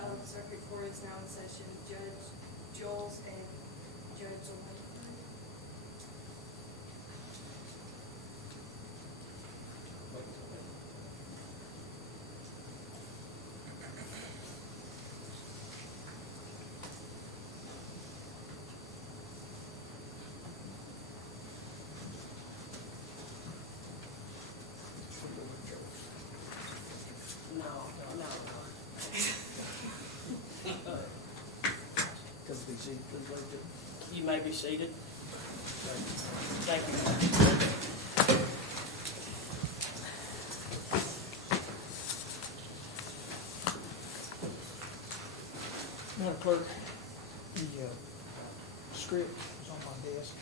Circuit Court is now in session. Judge Jules and Judge Langford. You may be seated. Thank you. Madam Clerk, the script is on my desk.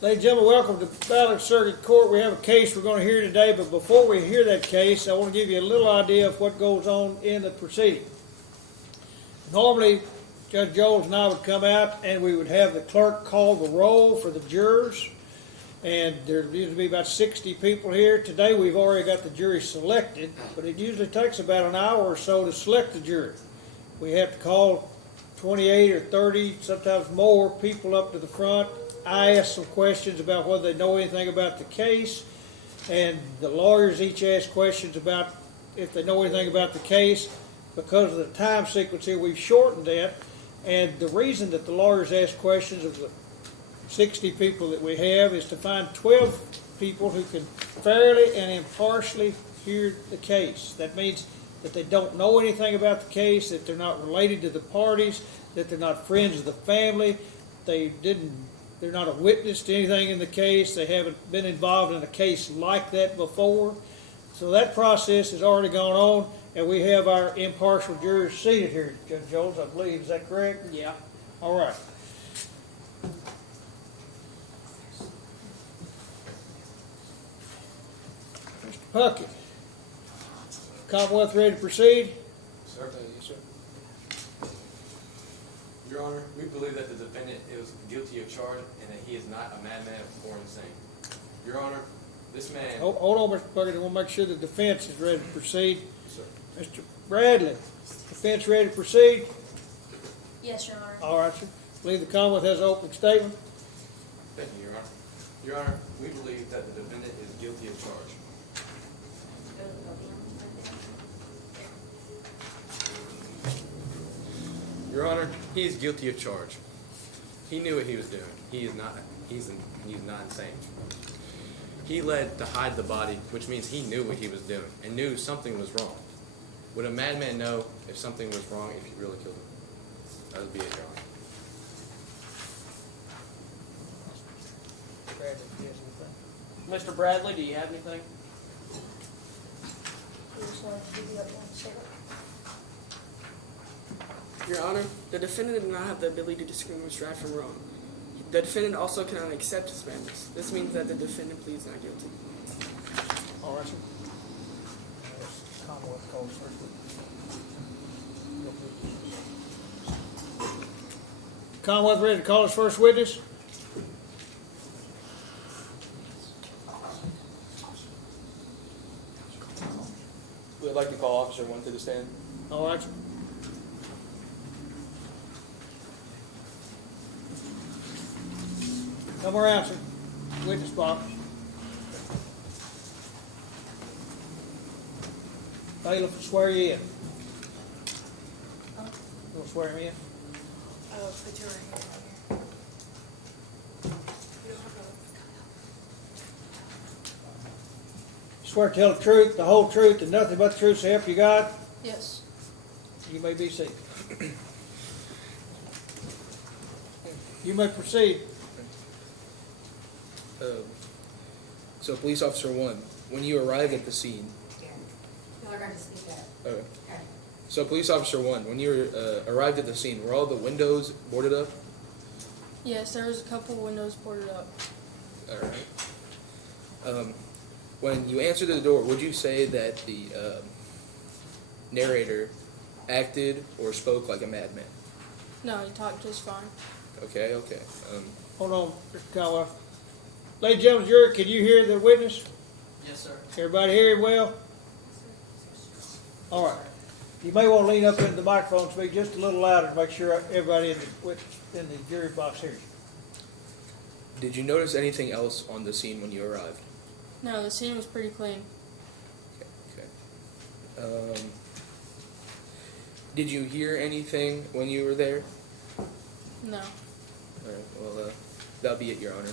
Ladies and gentlemen, welcome to Ballard Circuit Court. We have a case we're going to hear today, but before we hear that case, I want to give you a little idea of what goes on in the proceeding. Normally, Judge Jones and I would come out and we would have the clerk call the roll for the jurors, and there usually be about 60 people here. Today we've already got the jury selected, but it usually takes about an hour or so to select the jury. We have to call 28 or 30, sometimes more, people up to the front. I ask some questions about whether they know anything about the case, and the lawyers each ask questions about if they know anything about the case. Because of the time sequence here, we've shortened that. And the reason that the lawyers ask questions of the 60 people that we have is to find 12 people who can fairly and impartially hear the case. That means that they don't know anything about the case, that they're not related to the parties, that they're not friends of the family, they're not a witness to anything in the case, they haven't been involved in a case like that before. So that process has already gone on. And we have our impartial jurors seated here, Judge Jones, I believe. Is that correct? Yeah. All right. Mr. Puckett, Commonwealth ready to proceed? Sir? Yes, sir. Your Honor, we believe that the defendant is guilty of charge and that he is not a madman or insane. Your Honor, this man... Hold on, Mr. Puckett. I want to make sure the defense is ready to proceed. Yes, sir. Mr. Bradley, defense ready to proceed? Yes, Your Honor. All right, sir. I believe the Commonwealth has an opening statement. Thank you, Your Honor. Your Honor, we believe that the defendant is guilty of charge. Your Honor, he is guilty of charge. He knew what he was doing. He's not insane. He led to hide the body, which means he knew what he was doing and knew something was wrong. Would a madman know if something was wrong if he really killed him? That would be it, Your Honor. Bradley, do you have anything? Mr. Bradley, do you have anything? Your Honor, the defendant did not have the ability to distinguish right from wrong. The defendant also cannot accept his madness. This means that the defendant pleads not guilty. All right, sir. Commonwealth calls first. Commonwealth ready to call his first witness? We'd like to call Officer 1 to the stand. All right, sir. Come around, sir. Witness box. Bailiff will swear you in. You'll swear him in? Put your hand here. You don't have Swear to tell the truth, the whole truth, and nothing but the truth, so help you God? Yes. You may be seated. You may proceed. So, Police Officer 1, when you arrived at the scene... Y'all are going to speak up. Okay. Okay. So, Police Officer 1, when you arrived at the scene, were all the windows boarded up? Yes, there was a couple windows boarded up. All right. When you answered the door, would you say that the narrator acted or spoke like a madman? No, he talked just fine. Okay. Hold on, Mr. Caldwell. Ladies and gentlemen, jury, can you hear the witness? Yes, sir. Everybody hear him well? All right. You may want to lean up into the microphone and speak just a little louder to make sure everybody in the jury box hears you. Did you notice anything else on the scene when you arrived? No, the scene was pretty clean. Okay. Did you hear anything when you were there? No. All right. Well, that'll be it, Your Honor.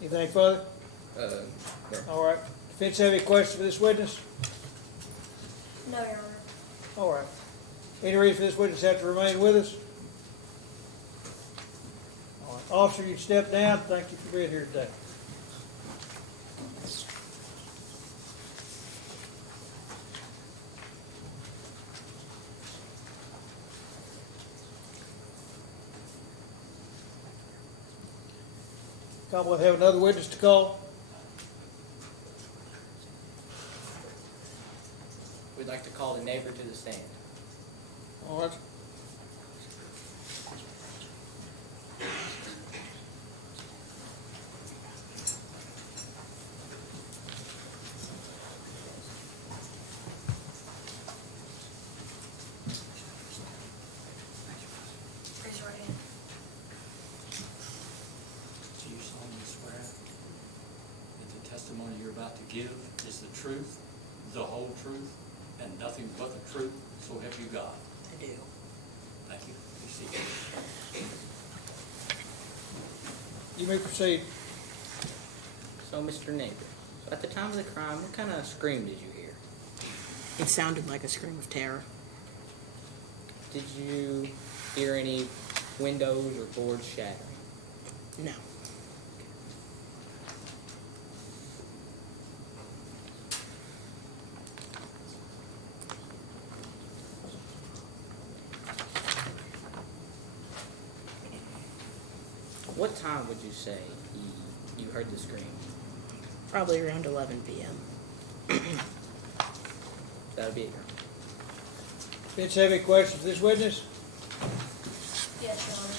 Anything further? No. All right. Defense have any questions for this witness? No, Your Honor. All right. Any reason for this witness to have to remain with us? All right. Officer, you step down. Thank you for being here today. Commonwealth have another witness to call. We'd like to call the neighbor to the stand. All right. Raise your right hand. Do you solemnly swear that the testimony you're about to give is the truth, the whole truth, and nothing but the truth, so help you God? I do. Thank you. Be seated. You may proceed. So, Mr. Neighbor, so at the time of the crime, what kind of scream did you hear? It sounded like a scream of terror. Did you hear any windows or boards shattering? No. What time would you say you heard the scream? Probably around 11 p.m. That'll be it. Defense have any questions for this witness? Yes, Your Honor.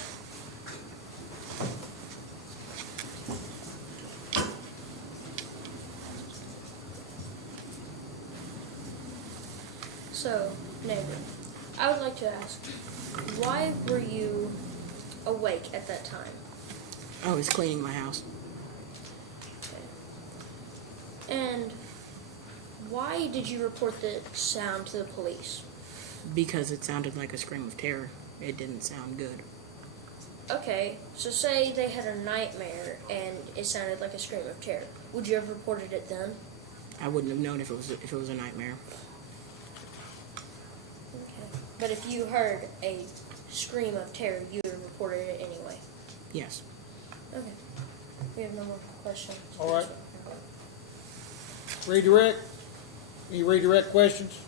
So, neighbor, I would like to ask, why were you awake at that time? I was cleaning my house And why did you report the sound to the police? because it sounded like a scream of terror. It didn't sound good. Okay, so say they had a nightmare and it sounded like a scream of terror. Would you have reported it then? I wouldn't have known if it was a nightmare. Okay. But if you heard a scream of terror, you would have reported it anyway. Yes. Okay. We have no more questions. All right. Redirect? Any redirect questions?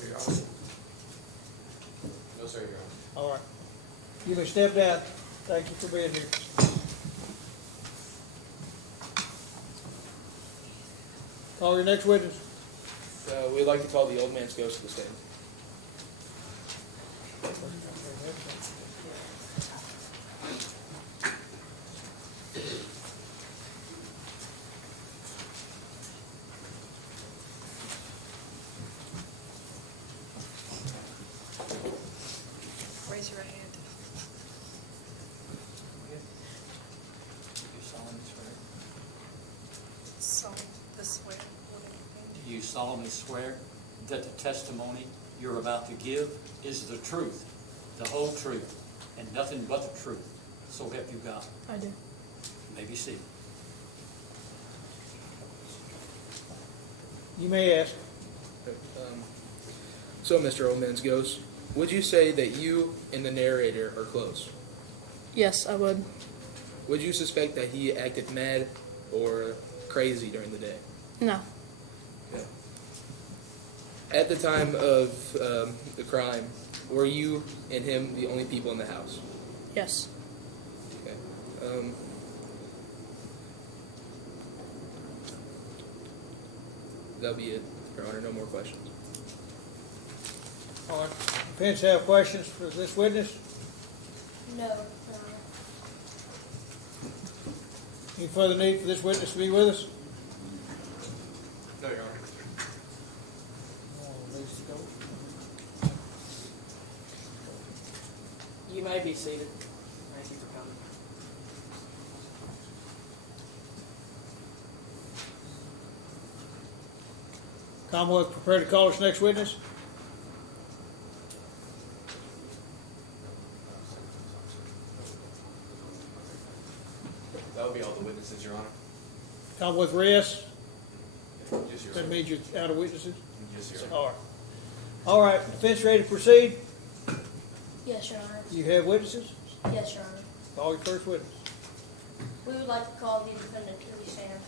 No, Your Honor. No, sir, Your Honor. All right. You may step down. Thank you for being here. Call your next witness. We'd like to call the old man's ghost to the stand. Raise your right hand. Do you solemnly swear? So, this way. Do you solemnly swear that the testimony you're about to give is the truth, the whole truth, and nothing but the truth, so help you God? I do. You may be seated. You may ask. So, Mr. Old Man's Ghost, would you say that you and the narrator are close? Yes, I would. Would you suspect that he acted mad or crazy during the day? No. Okay. At the time of the crime, were you and him the only people in the house? Yes. Okay. That'll be it, Your Honor. No more questions. All right. Defense have questions for this witness? No. Any further need for this witness to be with us? No, Your Honor. You may be seated. Thank you for coming. Commonwealth prepared to call us next witness? That would be all the witnesses, Your Honor. Commonwealth rest? Yes, Your That Honor. means you're out of witnesses? Yes, Your Honor. All right. All right, defense ready to proceed? Yes, Your Honor. You have witnesses? Yes, Your Honor. Call your first witness. We would like to call the defendant to the stand.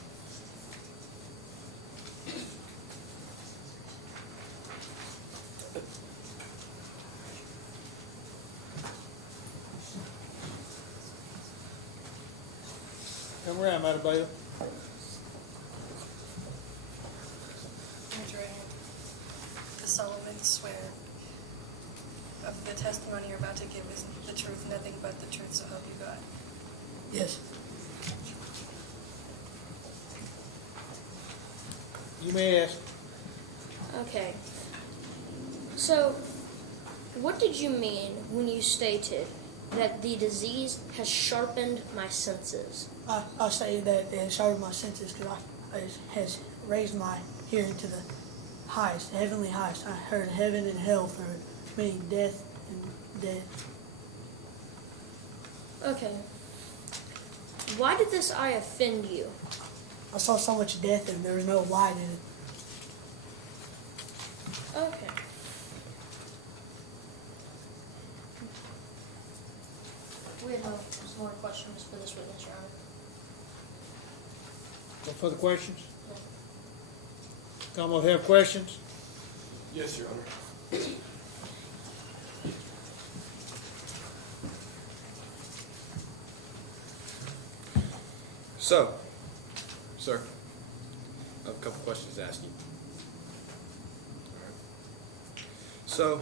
Come around, Madam Bailiff. Raise your right hand. Do solemnly swear of the testimony you're about to give is the truth, nothing but the truth, so help you God. Yes. You may ask. Okay. So, what did you mean when you stated that the disease has sharpened my senses? I say that it has sharpened my senses because it has raised my hearing to the highest, the heavenly highest. I heard heaven and hell through it, meaning death and dead. Okay. Why did this eye offend you? I saw so much death and there was no light in it. Okay. We have no more questions for this witness, Your Honor. No further questions? Commonwealth have questions? Yes, Your Honor. So, sir, I have a couple questions to ask you. All right. So,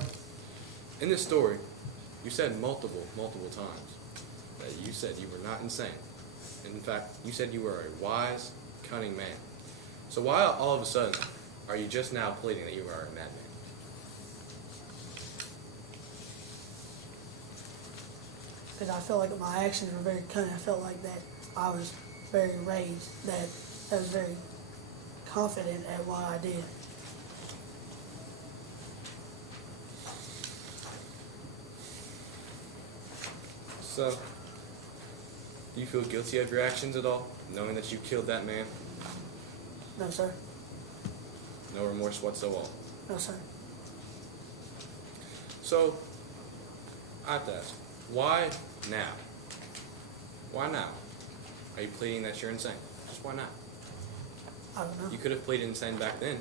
in this story, you said multiple times that you said you were not insane. In fact, you said you were a wise, cunning man. So why all of a sudden are you just now pleading that you are a madman? Because I felt like my actions were very cunning. I felt like that I was very raised, that I was very confident at what I did. So, do you feel guilty of your actions at all, knowing that you killed that man? No, sir. No remorse whatsoever? No, sir. So, I have to ask, why now? Why now? Are you pleading that you're insane? Just why not? I don't know. You could have pleaded insane back then.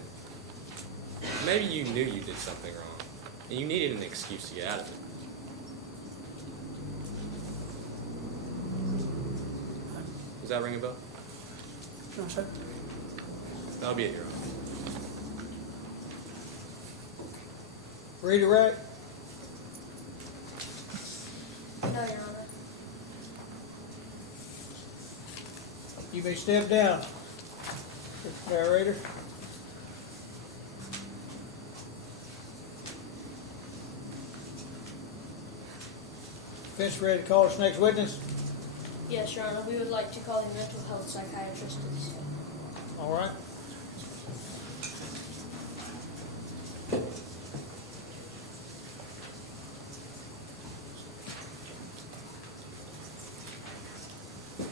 Maybe you knew you did something wrong, and you needed an excuse to get out of it. Does that ring a bell? No, sir. That'll be it, Your Honor. Redirect? No, Your Honor. You may step down, Mr. Narrator. Defense ready to call us next witness? Yes, Your Honor. We would like to call the mental health psychiatrist to the stand. All right.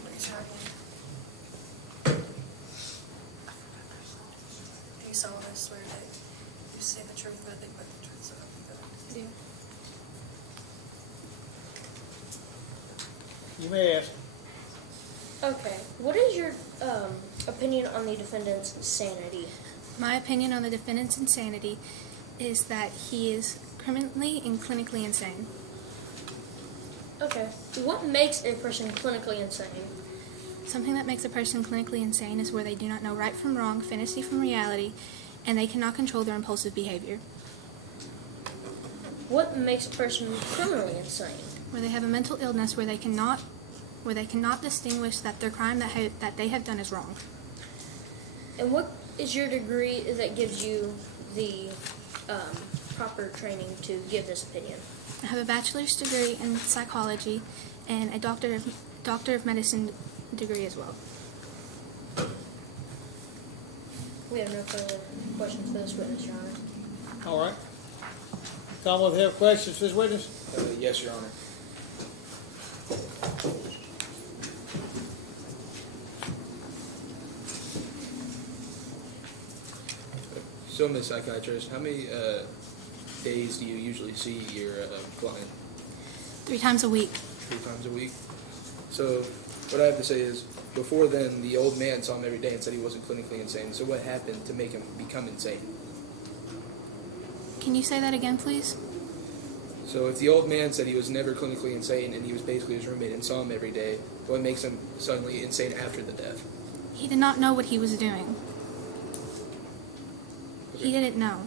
Raise your right hand. Do you solemnly swear that you say the truth, nothing but the truth, so help you God? I do. You may ask. Okay. What is your opinion on the defendant's sanity? My opinion on the defendant's insanity is that he is criminally and clinically insane. Okay. What makes a person clinically insane? Something that makes a person clinically insane is where they do not know right from wrong, fantasy from reality, and they cannot control their impulsive behavior. What makes a person criminally insane? Where they have a mental illness where they cannot where they cannot distinguish that their crime that they have done is wrong. And what is your degree that gives you the proper training to give this opinion? I have a bachelor's degree in psychology and a doctor of medicine degree as well. We have no further questions for this witness, Your Honor. All right. Commonwealth have questions for this witness? Yes, Your Honor. So, Ms. Psychiatrist, how many days do you usually see your client? 3 times a week. 3 times a week? So, what I have to say is, before then, the old man saw him every day and said he wasn't clinically insane. So what happened to make him become insane? Can you say that again, please? So if the old man said he was never clinically insane and he was basically his roommate and saw him every day, what makes him suddenly insane after the death? He did not know what he was doing. He didn't know.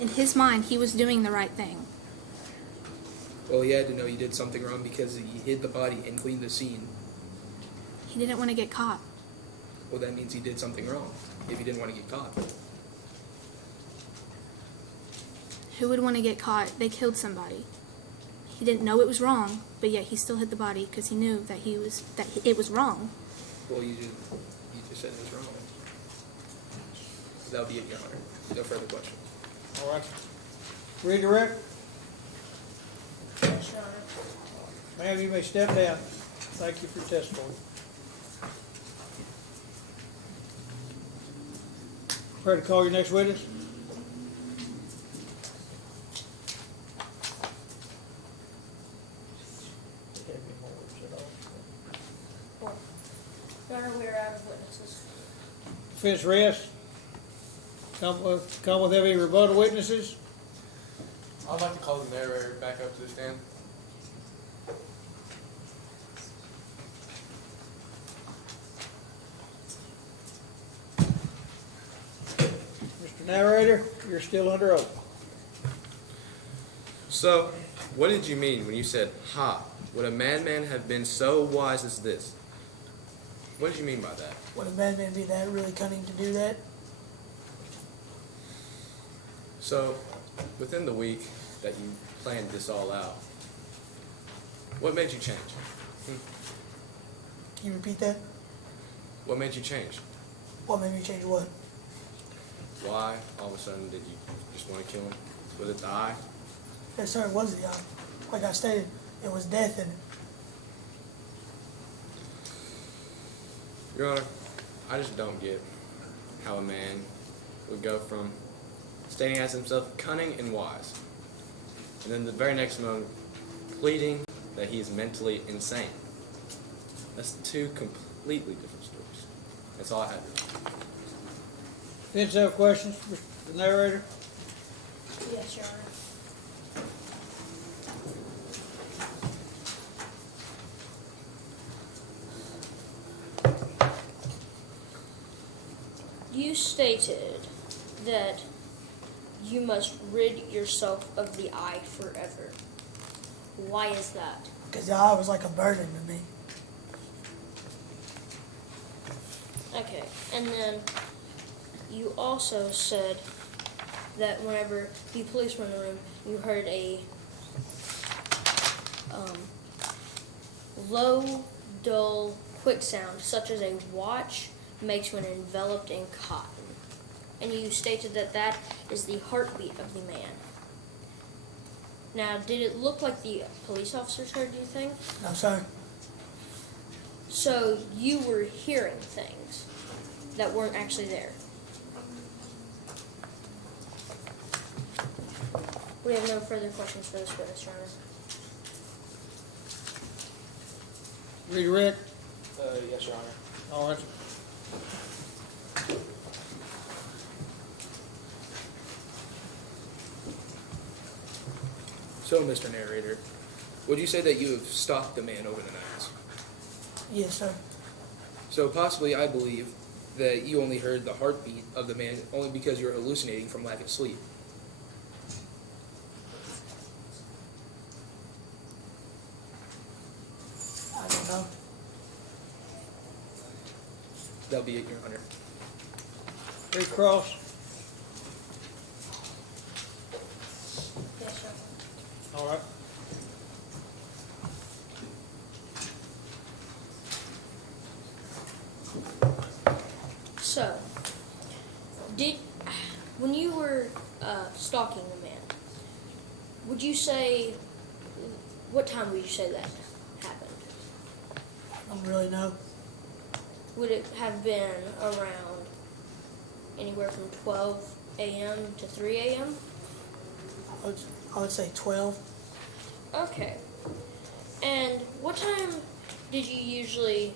In his mind, he was doing the right thing. Well, he had to know he did something wrong because he hid the body and cleaned the scene. He didn't want to get caught. Well, that means he did something wrong if he didn't want to get caught. Who would want to get caught? They killed somebody. He didn't know it was wrong, but yet he still hid the body because he knew that it was wrong. Well, you just said it was wrong. That would be it, Your Honor. No further questions. All right. Redirect. Yes, Your Honor. Ma'am, you may step down. Thank you for your testimony. Ready to call your next witness? Your Honor, we are out of witnesses. Defense rest. Commonwealth have any rebuttal witnesses? I'd like to call the narrator back up to the stand. Mr. Narrator, you're still under oath. So, what did you mean when you said, "Ha, would a madman have been so wise as this"? What did you mean by that? Would a madman be that really cunning to do that? So, within the week that you planned this all out, what made you change? Can you repeat that? What made you change? What made me change what? Why, all of a sudden, did you just want to kill him? Was it the eye? Yes, sir, it was the eye. Like I stated, it was death in it. Your Honor, I just don't get how a man would go from stating as himself cunning and wise, and then the very next moment pleading that he is mentally insane. That's 2 completely different stories. That's all I have. Defense have questions, Mr. Narrator? Yes, Your Honor. You stated that you must rid yourself of the eye forever. Why is that? Because the eye was like a burden to me. Okay, and then you also said that whenever the police were in the room, you heard a low, dull, quick sound, such as a watch makes when enveloped in cotton. And you stated that that is the heartbeat of the man. Now, did it look like the police officers heard you think? No, sir. So you were hearing things that weren't actually there. We have no further questions for this witness, Your Honor. Redirect. Yes, Your Honor. All right. So, Mr. Narrator, would you say that you have stalked the man over the nights? Yes, sir. So possibly I believe that you only heard the heartbeat of the man only because you were hallucinating from lack of sleep. I don't know. That'll be it, Your Honor. Rick Cross? Yes, sir. All right. So, when you were stalking the man, would you say, what time would you say that happened? I don't really know. Would it have been around anywhere from 12 a.m. to 3 a.m.? I would say 12. Okay. And what time did you usually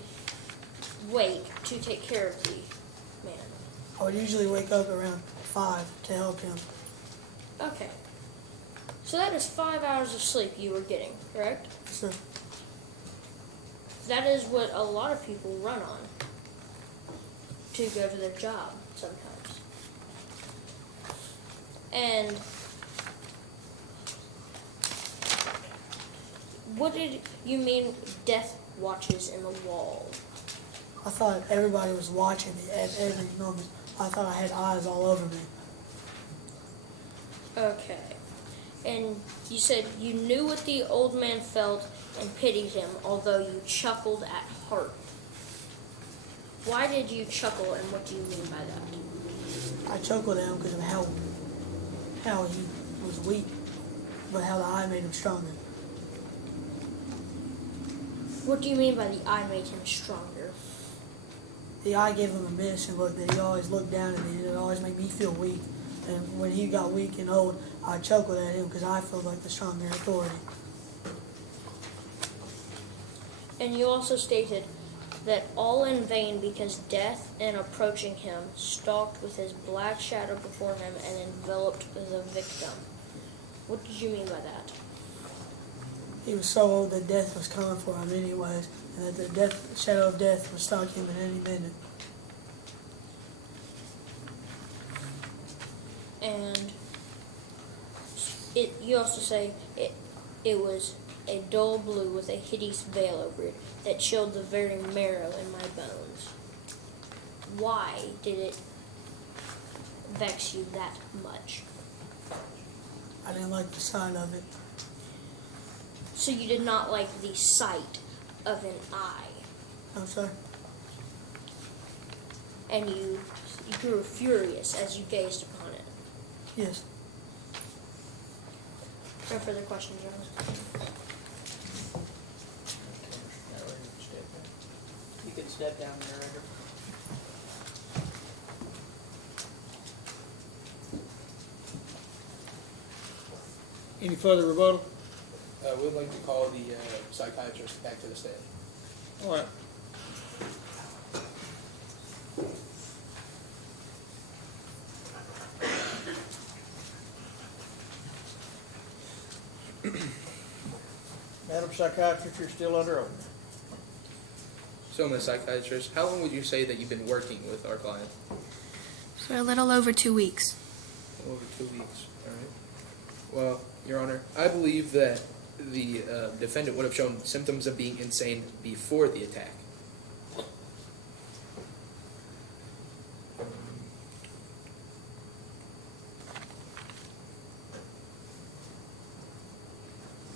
wake to take care of the man? I would usually wake up around 5 to help him. Okay. So that is 5 hours of sleep you were getting, correct? So, That is what a lot of people run on to go to their job sometimes. And what did you mean death watches in the wall? I thought everybody was watching me at every moment. I thought I had eyes all over me. Okay. And you said you knew what the old man felt and pitied him, although you chuckled at heart. Why did you chuckle, and what do you mean by that? I chuckled at him because of how he was weak, but how the eye made him stronger. What do you mean by the eye made him stronger? The eye gave him a menacing look that he always looked down at me, and it always made me feel weak. And when he got weak and old, I chuckled at him because I felt like the stronger authority. And you also stated that all in vain because death, in approaching him, stalked with his black shadow before him and enveloped the victim. What did you mean by that? He was so old that death was coming for him anyways, and that the shadow of death would stalk him at any minute. And you also say it was a dull blue with a hideous veil over it that chilled the very marrow in my bones. Why did it vex you that much? I didn't like the sight of it. So you did not like the sight of an eye, No, sir. and you grew furious as you gazed upon it. Yes. No further questions, Your Honor. You could step down there, Edgar. Any further rebuttal? We'd like to call the psychiatrist back to the stand. All right. Madam Psychiatrist, you're still under oath. So, Ms. Psychiatrist, how long would you say that you've been working with our client? For a little over 2 weeks. Over 2 weeks, all right. Well, Your Honor, I believe that the defendant would have shown symptoms of being insane before the attack.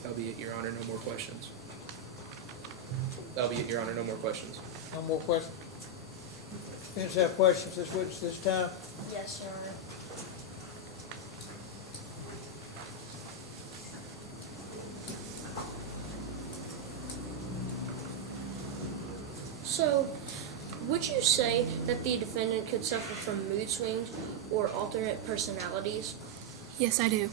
That'll be it, Your Honor, no more questions. That'll be it, Your Honor, no more questions. No more questions? Defense have questions this witness this time? Yes, Your Honor. So, would you say that the defendant could suffer from mood swings or alternate personalities? Yes, I do.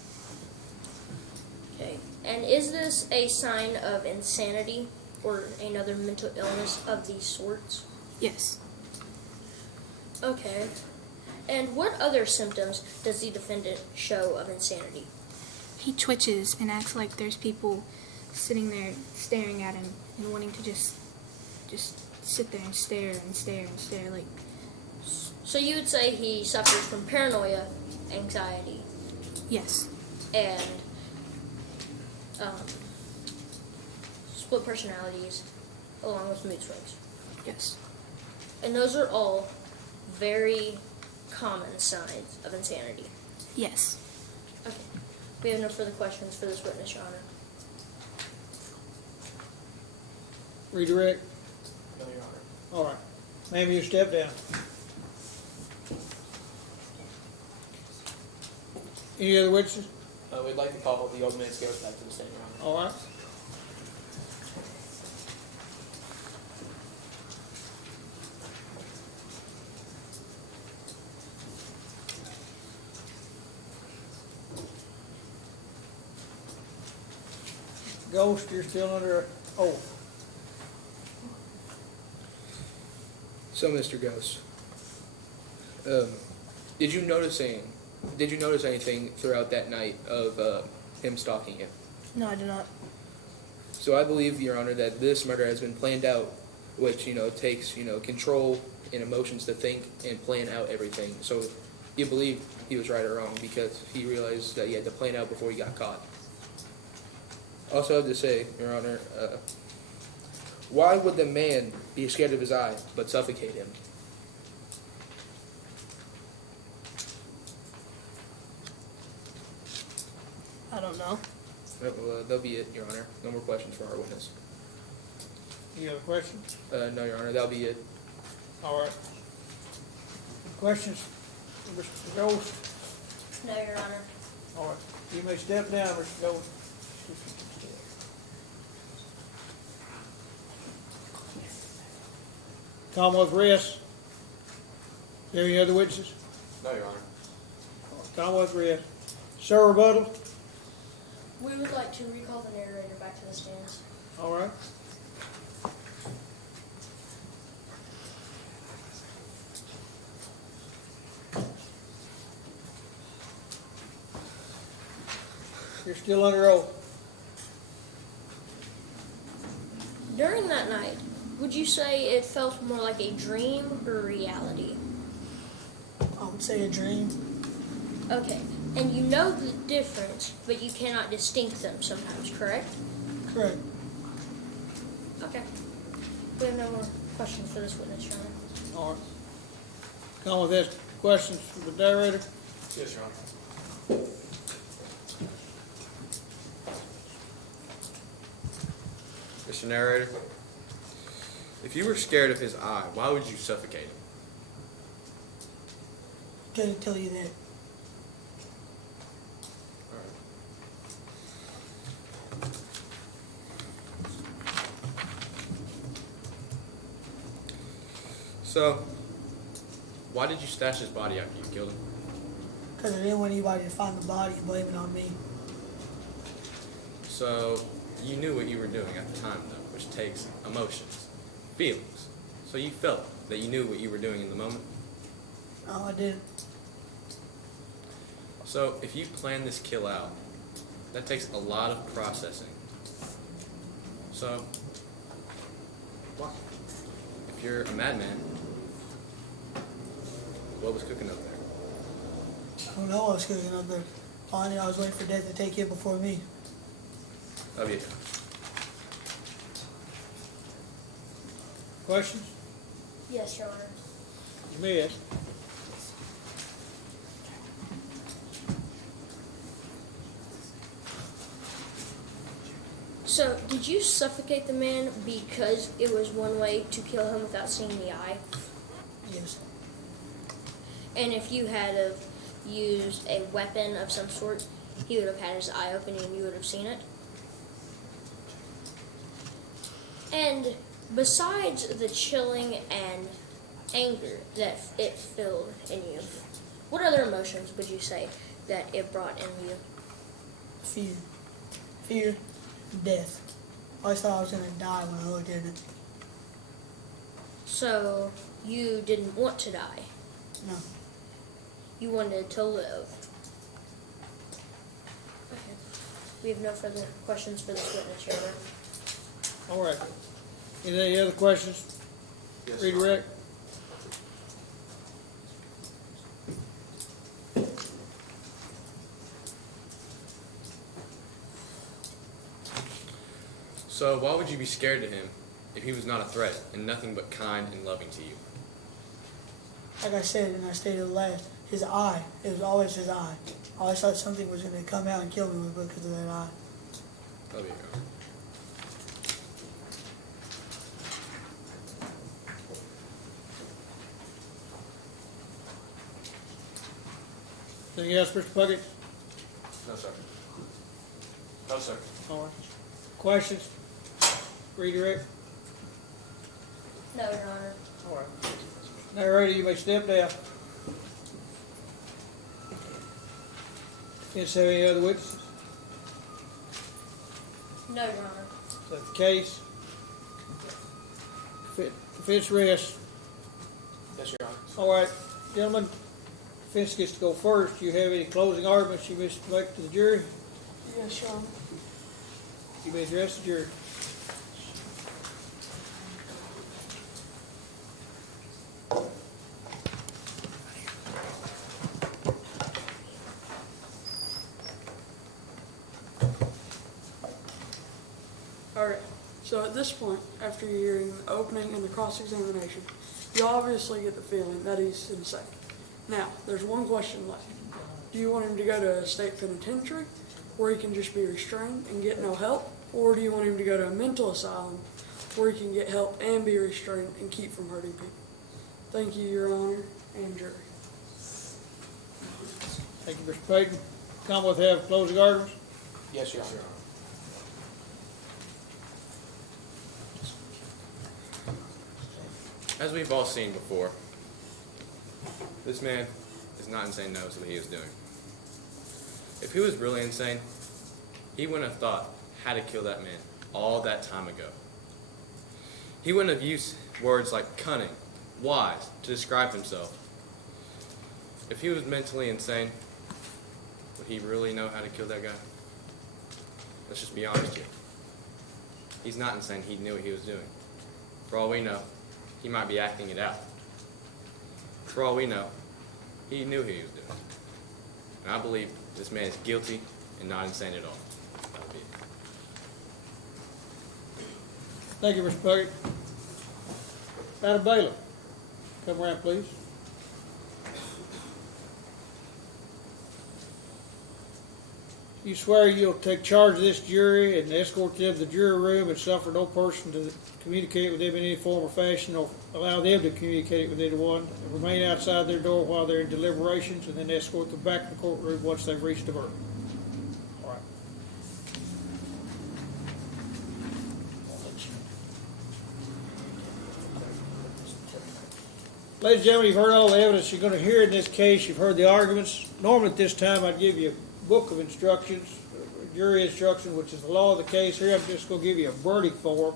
Okay. And is this a sign of insanity or another mental illness of these sorts? Yes. Okay. And what other symptoms does the defendant show of insanity? He twitches and acts like there's people sitting there staring at him and wanting to just sit there and stare and stare and stare like. So you would say he suffers from paranoia, anxiety, Yes. and split personalities, along with mood swings. Yes. And those are all very common signs of insanity. Yes. Okay. We have no further questions for this witness, Your Honor. Redirect. No, Your Honor. All right. Ma'am, you step down. Any other witnesses? We'd like to call the old man scales back to the stand, Your Honor. All right. Ghost, you're still under oath. So, Mr. Ghost, did you notice anything throughout that night of him stalking you? No, I did not. So I believe, Your Honor, that this murder has been planned out, which, takes, control and emotions to think and plan out everything. So you believe he was right or wrong because he realized that he had to plan out before he got caught. Also, I have to say, Your Honor, why would the man be scared of his eye but suffocate him? I don't know. That'll be it, Your Honor. No more questions for our witness. Any other questions? No, Your Honor, that'll be it. All right. Questions for Mr. Ghost? No, Your Honor. All right. You may step down, Mr. Ghost. Commonwealth rest. There any other witnesses? No, Your Honor. Commonwealth rest. Sir, rebuttal? We would like to recall the narrator back to the stands. All right. You're still under oath. During that night, would you say it felt more like a dream or reality? I would say a dream. Okay, and you know the difference, but you cannot distinct them sometimes, correct? Correct. Okay. We have no more questions for this witness, Your Honor. All right. Commonwealth has questions for the narrator? Yes, Your Honor. Mr. Narrator, if you were scared of his eye, why would you suffocate him? Couldn't tell you that. All right. So, why did you stash his body after you killed him? Because I didn't want anybody to find the body and blame it on me. So, you knew what you were doing at the time, though, which takes emotions, feelings. So you felt that you knew what you were doing in the moment? No, I didn't. So, if you plan this kill out, that takes a lot of processing. So, why? If you're a madman, what was cooking up there? I don't know what was cooking up there. All I knew, I was waiting for death to take it before me. Love you. Questions? Yes, Your Honor. You may ask. So, did you suffocate the man because it was one way to kill him without seeing the eye? Yes. And if you had have used a weapon of some sort, he would have had his eye open and you would have seen it? And besides the chilling and anger that it filled in you, what other emotions would you say that it brought in you? Fear. Fear. Death. I always thought I was going to die when I looked at it. So, you didn't want to die. No. You wanted to live. Okay. We have no further questions for this witness, Your Honor. All right. Any other questions? Yes, Redirect. So, why would you be scared of him if he was not a threat and nothing but kind and loving to you? Like I said, and I stated last, his eye. It was always his eye. I always thought something was going to come out and kill me because of that eye. Love you. Anything else, Mr. Puckett? No, sir. No, sir. All right. Questions? Redirect? No, Your Honor. All right. Narrator, you may step down. Can't have any other witnesses? No, Your Honor. Is that the case? Defense rests. Yes, Your Honor. All right, gentlemen, defense gets to go first. Do you have any closing arguments you wish to make to the jury? Yes, Your Honor. You may address the jury. Alright, so at this point, after hearing the opening and the cross-examination, you obviously get the feeling that he's insane. Now, there's one question left. Do you want him to go to a state penitentiary where he can just be restrained and get no help? Or do you want him to go to a mental asylum where he can get help and be restrained and keep from hurting people? Thank you, Your Honor and jury. Thank you, Mr. Payton. Commonwealth have closing arguments? Yes, Your Honor. As we've all seen before, this man is not insane, knows what he is doing. If he was really insane, he wouldn't have thought how to kill that man all that time ago. He wouldn't have used words like cunning, wise to describe himself. If he was mentally insane, would he really know how to kill that guy? Let's just be honest here. He's not insane. He knew what he was doing. For all we know, he might be acting it out. For all we know, he knew what he was doing. And I believe this man is guilty and not insane at all. That would be it. Thank you, Mr. Puckett. Madam Bailiff, come around, please. You swear you'll take charge of this jury and escort them to the jury room and suffer no person to communicate with them in any form or fashion, or allow them to communicate with anyone, and remain outside their door while they're in deliberations, and then escort them back to the courtroom once they've reached a verdict. All right. Ladies and gentlemen, you've heard all the evidence you're going to hear in this case. You've heard the arguments. Normally at this time I'd give you a book of instructions, jury instruction, which is the law of the case. Here I'm just going to give you a verdict form.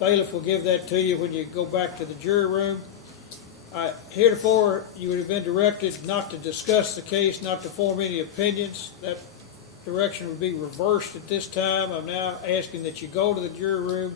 Bailiff will give that to you when you go back to the jury room. Heretofore, you would have been directed not to discuss the case, not to form any opinions. That direction would be reversed at this time. I'm now asking that you go to the jury room,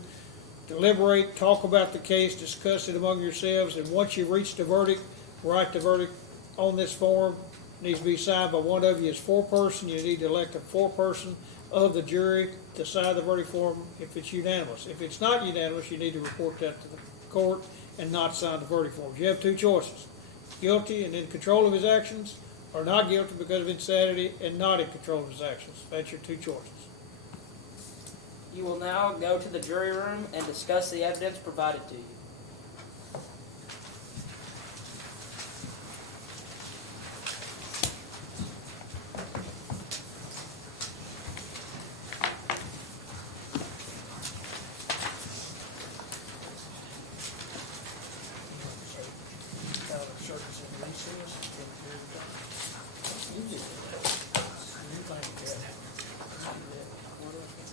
deliberate, talk about the case, discuss it among yourselves, and once you've reached a verdict, write the verdict on this form. It needs to be signed by one of you as foreperson. You need to elect a foreperson of the jury to sign the verdict form if it's unanimous. If it's not unanimous, you need to report that to the court and not sign the verdict form. You have two choices: guilty and in control of his actions, or not guilty because of insanity and not in control of his actions. That's your two choices. You will now go to the jury room and discuss the evidence provided to you.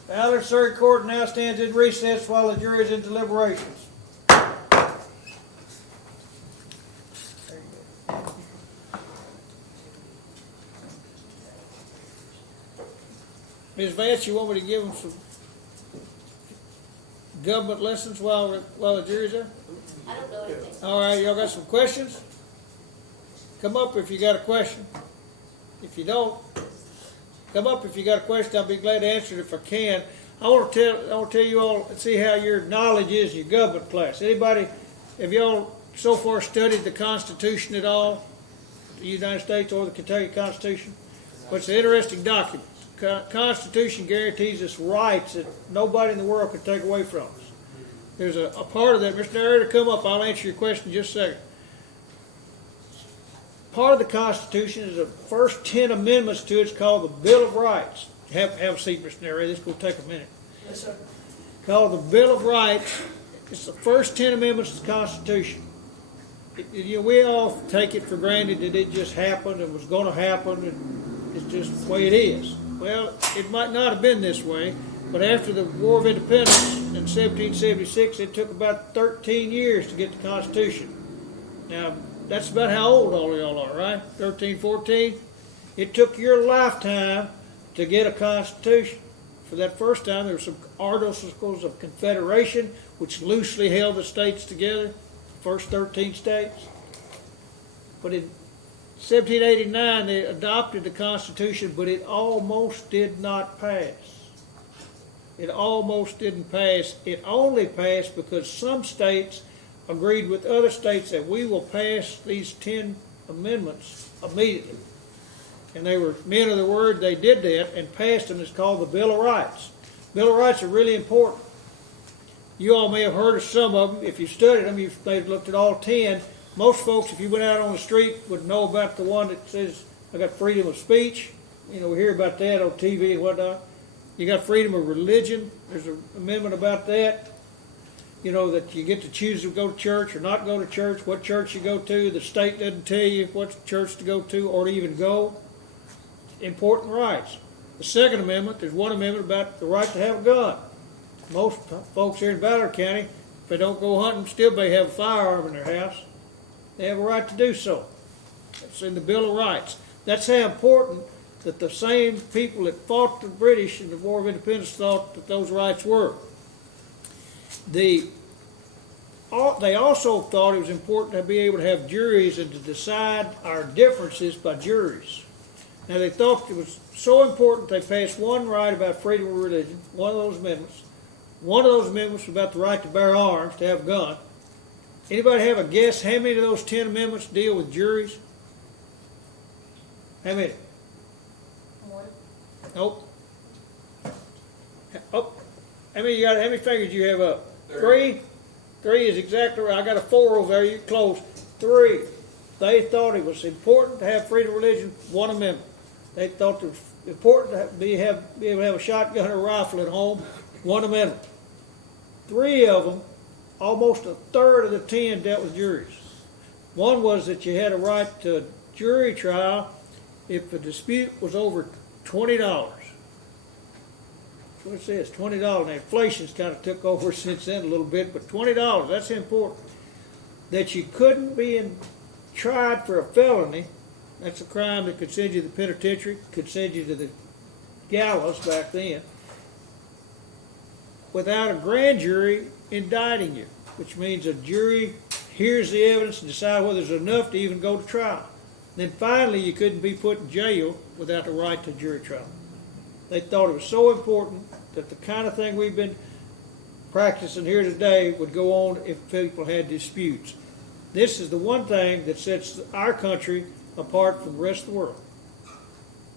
Ballard Circuit Court now stands in recess while the jury is in deliberations. Ms. Vance, you want me to give them some government lessons while the jury's there? I don't know anything. All right, y'all got some questions? Come up if you got a question. If you don't, come up if you got a question. I'll be glad to answer it if I can. I want to tell you all, see how your knowledge is in your government class. Anybody, have y'all so far studied the Constitution at all? The United States or the Kentucky Constitution? Well, it's an interesting document. Constitution guarantees us rights that nobody in the world can take away from us. There's a part of that. Mr. Narrator, come up. I'll answer your question in just a second. Part of the Constitution is the first 10 amendments to it. It's called the Bill of Rights. Have a seat, Mr. Narrator. This will take a minute. Yes, sir. Called the Bill of Rights. It's the first 10 amendments to the Constitution. We all take it for granted that it just happened and was going to happen, and it's just the way it is. Well, it might not have been this way, but after the War of Independence in 1776, it took about 13 years to get the Constitution. Now, that's about how old all of y'all are, right? 13, 14? It took your lifetime to get a Constitution. For that first time, there were some articles of confederation, which loosely held the states together, first 13 states. But in 1789, they adopted the Constitution, but it almost did not pass. It almost didn't pass. It only passed because some states agreed with other states that we will pass these 10 amendments immediately. And they were men of the word. They did that and passed them. It's called the Bill of Rights. Bill of Rights are really important. You all may have heard of some of them. If you studied them, you may have looked at all 10. Most folks, if you went out on the street, would know about the one that says, I got freedom of speech. We hear about that on TV and whatnot. You got freedom of religion. There's an amendment about that. That you get to choose to go to church or not go to church, what church you go to. The state doesn't tell you what church to go to or to even go. Important rights. The Second Amendment, there's one amendment about the right to have a gun. Most folks here in Ballard County, if they don't go hunting, still may have a firearm in their house. They have a right to do so. It's in the Bill of Rights. That's how important that the same people that fought the British in the War of Independence thought that those rights were. They also thought it was important to be able to have juries and to decide our differences by juries. Now, they thought it was so important they passed one right about freedom of religion, one of those amendments. One of those amendments was about the right to bear arms, to have a gun. Anybody have a guess how many of those 10 amendments deal with juries? How many? One. Nope. Oh, how many fingers do you have up? 3? 3 is exactly right. I got a 4 over there. You're close. 3. They thought it was important to have freedom of religion. One amendment. They thought it was important to be able to have a shotgun or a rifle at home. One amendment. 3 of them, almost a third of the 10 dealt with juries. One was that you had a right to a jury trial if the dispute was over $20. That's what it says, $20. Now, inflation's kind of took over since then a little bit, but $20, that's important. That you couldn't be tried for a felony, that's a crime that could send you to the penitentiary, could send you to the gallows back then, without a grand jury indicting you, which means a jury hears the evidence and decides whether there's enough to even go to trial. Then finally, you couldn't be put in jail without the right to jury trial. They thought it was so important that the kind of thing we've been practicing here today would go on if people had disputes. This is the one thing that sets our country apart from the rest of the world.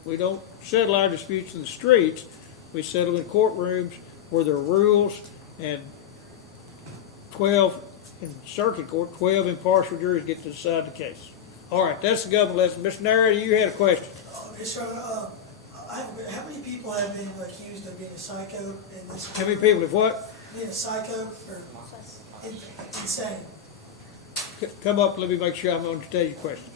We don't settle our disputes in the streets. We settle in courtrooms where there are rules, and 12 in circuit court, 12 impartial juries get to decide the case. All right, that's the government lesson. Mr. Narrator, you had a question. Yes, sir. How many people have been accused of being a psycho in this? How many people have what? Being a psycho or insane? Come up, let me make sure I'm going to tell you a question.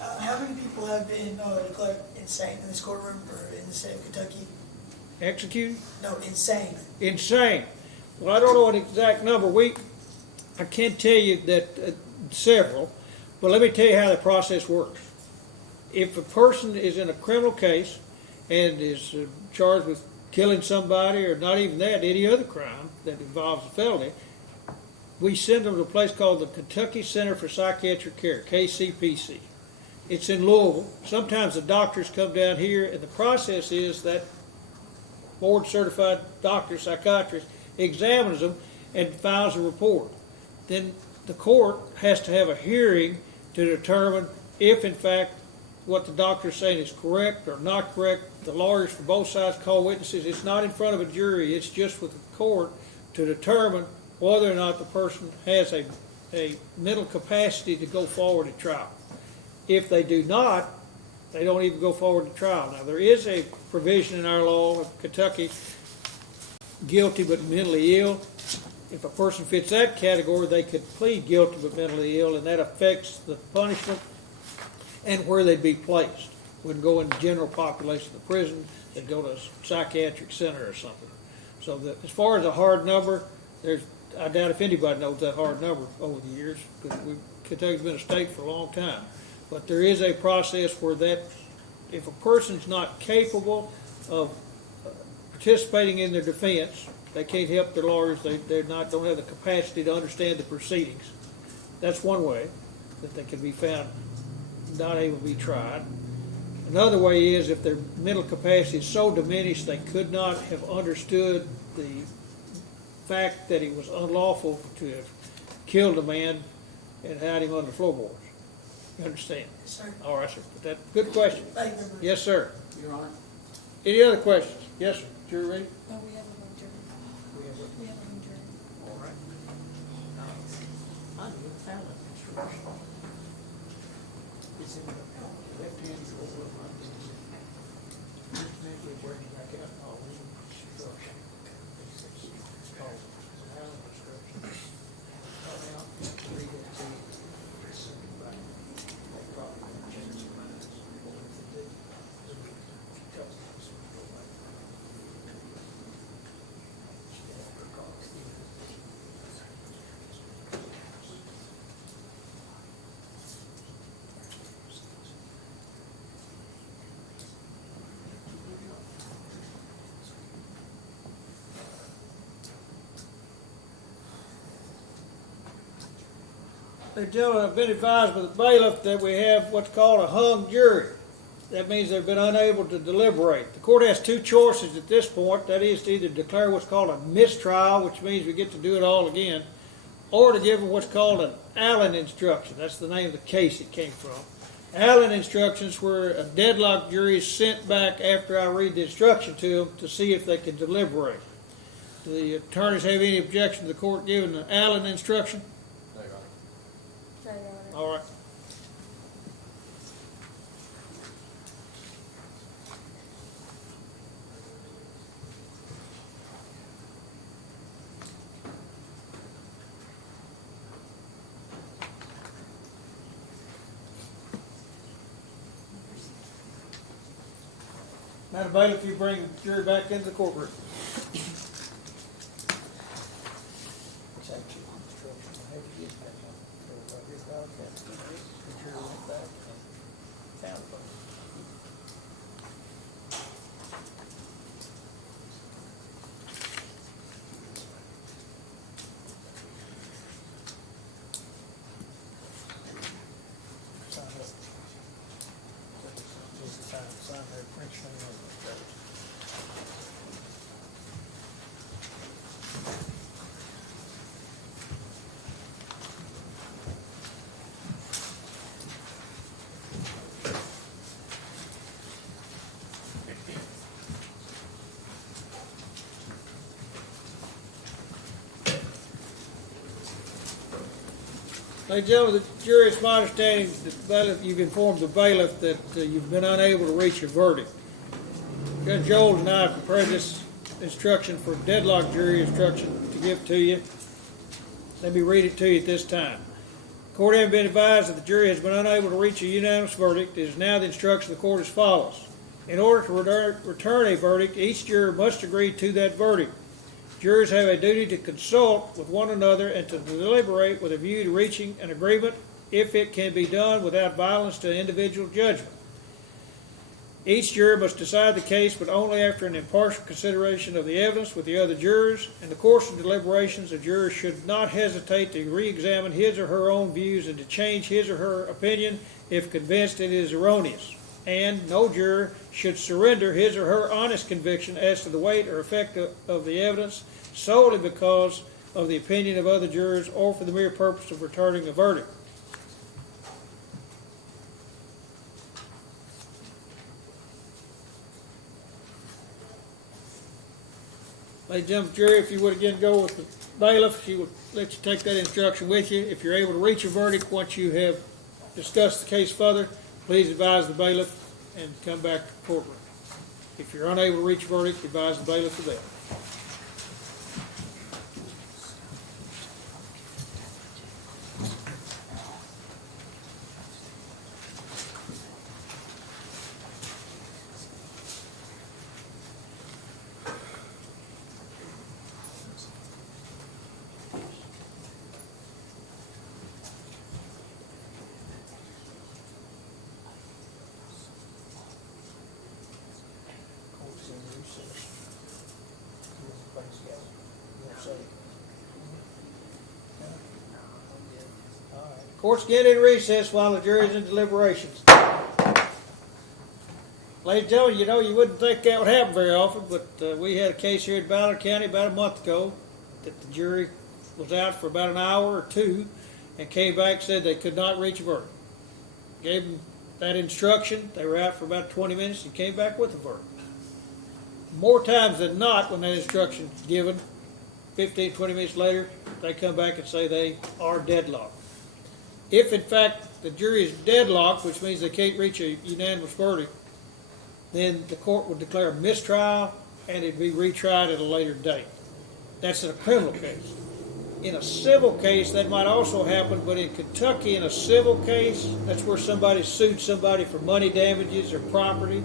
How many people have been declared insane in this courtroom or in the state of Kentucky? Executed? No, insane. Insane. Well, I don't know an exact number. I can't tell you that several, but let me tell you how the process works. If a person is in a criminal case and is charged with killing somebody, or not even that, any other crime that involves a felony, we send them to a place called the Kentucky Center for Psychiatric Care, KCPC. It's in Louisville. Sometimes the doctors come down here, and the process is that board-certified doctor, psychiatrist, examines them and files a report. Then the court has to have a hearing to determine if, in fact, what the doctor's saying is correct or not correct. The lawyers for both sides call witnesses. It's not in front of a jury. It's just with the court to determine whether or not the person has a mental capacity to go forward to trial. If they do not, they don't even go forward to trial. Now, there is a provision in our law of Kentucky, guilty but mentally ill. If a person fits that category, they could plead guilty but mentally ill, and that affects the punishment and where they'd be placed. Wouldn't go in the general population of the prison, they'd go to a psychiatric center or something. So as far as a hard number, I doubt if anybody knows that hard number over the years, because Kentucky's been a state for a long time. But there is a process where if a person's not capable of participating in their defense, they can't help their lawyers, don't have the capacity to understand the proceedings. That's one way that they can be found not able to be tried. Another way is if their mental capacity is so diminished they could not have understood the fact that it was unlawful to have killed a man and had him on the floorboards. You understand? Yes, sir. All right, sir. Good question. Thank you very much. Yes, sir. Your Honor. Any other questions? Yes, sir. Jury ready? Oh, we have a hung jury. We have a hung jury. All right. It's in the left hand over my The gentlemen have been advised by the bailiff that we have what's called a hung jury. That means they've been unable to deliberate. The court has two choices at this point. That is to either declare what's called a mistrial, which means we get to do it all again, or to give them what's called an Allen instruction. That's the name of the case it came from. Allen instructions where a deadlock jury is sent back after I read the instruction to them to see if they can deliberate. Do the attorneys have any objection to the court giving an Allen instruction? No, Your Honor. No, Your Honor. All right. Madam Bailiff, you bring the jury back into the courtroom. Ladies and gentlemen, the jury, it's my understanding that you've informed the bailiff that you've been unable to reach a verdict. Judge Joel and I prepared this instruction for deadlock jury instruction to give to you. Let me read it to you at this time. The court having been advised that the jury has been unable to reach a unanimous verdict, it is now the instruction of the court as follows. In order to return a verdict, each juror must agree to that verdict. Jurors have a duty to consult with one another and to deliberate with a view to reaching an agreement if it can be done without violence to individual judgment. Each juror must decide the case, but only after an impartial consideration of the evidence with the other jurors. In the course of deliberations, a juror should not hesitate to re-examine his or her own views and to change his or her opinion if convinced it is erroneous. and no juror should surrender his or her honest conviction as to the weight or effect of the evidence solely because of the opinion of other jurors or for the mere purpose of returning a verdict. Ladies and gentlemen, jury, if you would again go with the bailiff, she would let you take that instruction with you. If you're able to reach a verdict once you have discussed the case further, please advise the bailiff and come back to the courtroom. If you're unable to reach a verdict, advise the bailiff of that. Court's again in recess while the jury is in deliberations. Ladies and gentlemen, you know, you wouldn't think that would happen very often, but we had a case here in Ballard County about a month ago that the jury was out for about an hour or two and came back and said they could not reach a verdict. Gave them that instruction. They were out for about 20 minutes and came back with a verdict. More times than not, when that instruction is given, 15, 20 minutes later, they come back and say they are deadlocked. If, in fact, the jury is deadlocked, which means they can't reach a unanimous verdict, then the court would declare a mistrial and it'd be retried at a later date. That's in a criminal case. In a civil case, that might also happen, but in Kentucky, in a civil case, that's where somebody sued somebody for money damages or property.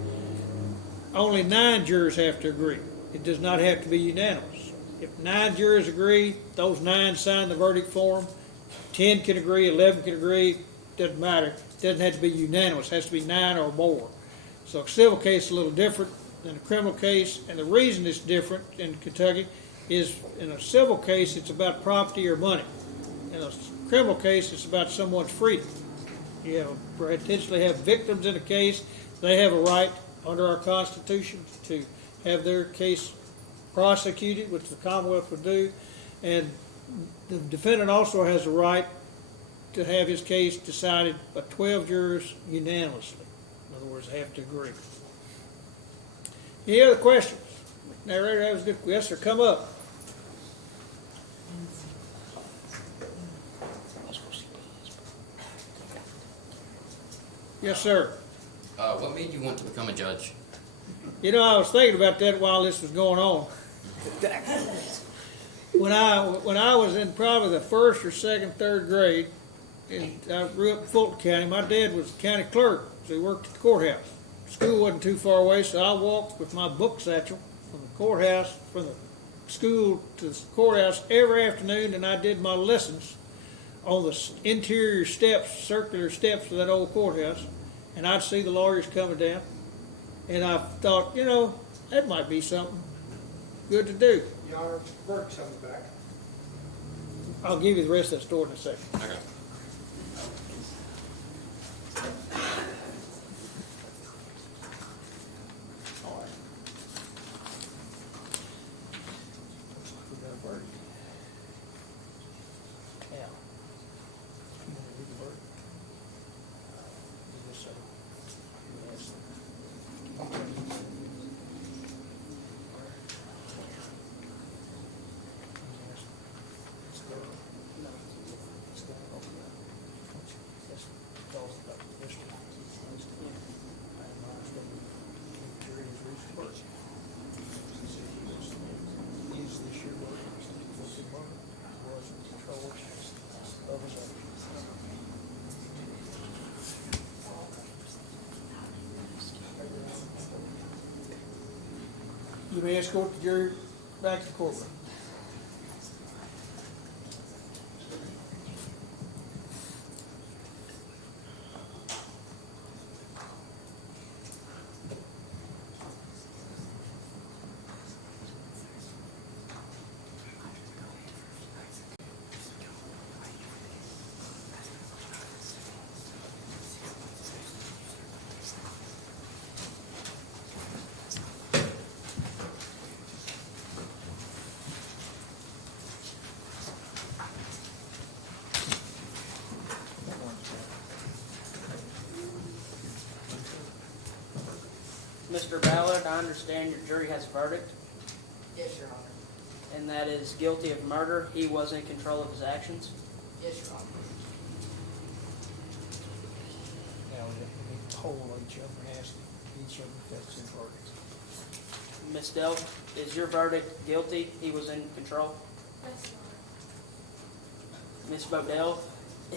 Only 9 jurors have to agree. It does not have to be unanimous. If 9 jurors agree, those 9 sign the verdict form. 10 can agree, 11 can agree, doesn't matter. It doesn't have to be unanimous. It has to be 9 or more. So a civil case is a little different than a criminal case, and the reason it's different in Kentucky is in a civil case it's about property or money. In a criminal case it's about someone's freedom. You potentially have victims in a case. They have a right under our Constitution to have their case prosecuted, which the Commonwealth would do, and the defendant also has a right to have his case decided by 12 jurors unanimously. In other words, they have to agree. Any other questions? Narrator, that was good. Yes, sir, come up. Yes, sir. What made you want to become a judge? You know, I was thinking about that while this was going on. When I was in probably the 1st or 2nd, 3rd grade, and I grew up in Fulton County, my dad was the county clerk, so he worked at the courthouse. School wasn't too far away, so I walked with my book satchel from the courthouse, from the school to the courthouse every afternoon, and I did my lessons on the interior steps, circular steps of that old courthouse, and I'd see the lawyers coming down, and I thought, you know, that might be something good to do. Your Honor, verdict's coming back. I'll give you the rest of that story in a second. Okay. You may escort the jury back to the courtroom. Mr. Ballard, I understand your jury has a verdict, Yes, Your Honor. and that is guilty of murder. He was in control of his actions. Yes, Your Honor. Now, we poll each other, ask each of them if that's their verdict. Ms. Delph, is your verdict guilty? He was in control. Yes, Ms. Bodell,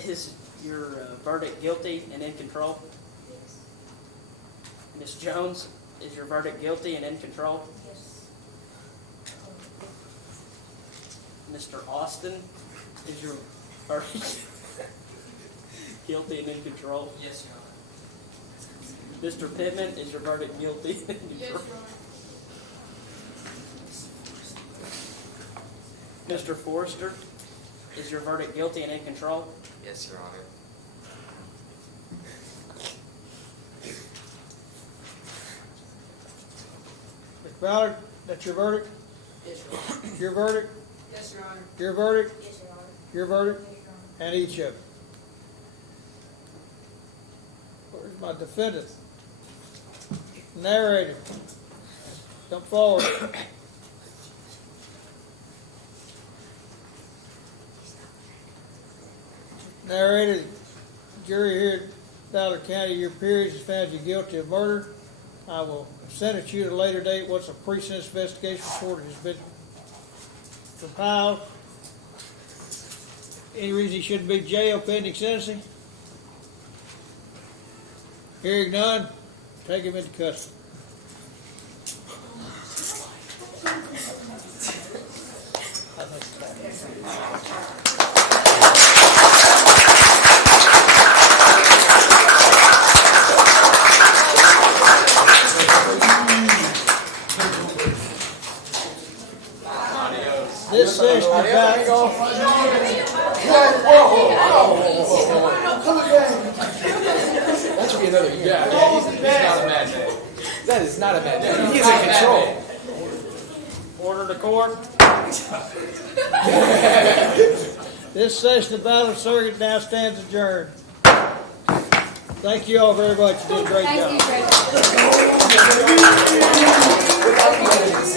is your verdict guilty and in control? Yes. Ms. Jones, is your verdict guilty and in control? Yes. Mr. Austin, is your verdict guilty and in control? Yes, Your Honor. Mr. Pittman, is your verdict guilty and in Yes, control? Your Honor. Mr. Forrester, is your verdict guilty and in control? Yes, Your Honor. Mr. Ballard, that's your verdict? Yes, Your Honor. Your verdict? Yes, Your Honor. Your verdict? Yes, Your Honor. Your verdict? Yes, Your Honor. And each of them. Where's my defendant? Narrator. Come forward. Narrator, jury here at Ballard County, your peers has found you guilty of murder. I will sentence you at a later date once a pre-sentence investigation report has been compiled. Any reason he shouldn't be in jail pending sentencing? Hearing none, take him into custody. This session is back. That should be another year. Yeah, he's not a bad man. That is not a bad man. He's in control. Order to court. This session of Ballard Circuit now stands adjourned. Thank you all very much. You did a great job. Thank you, Greg.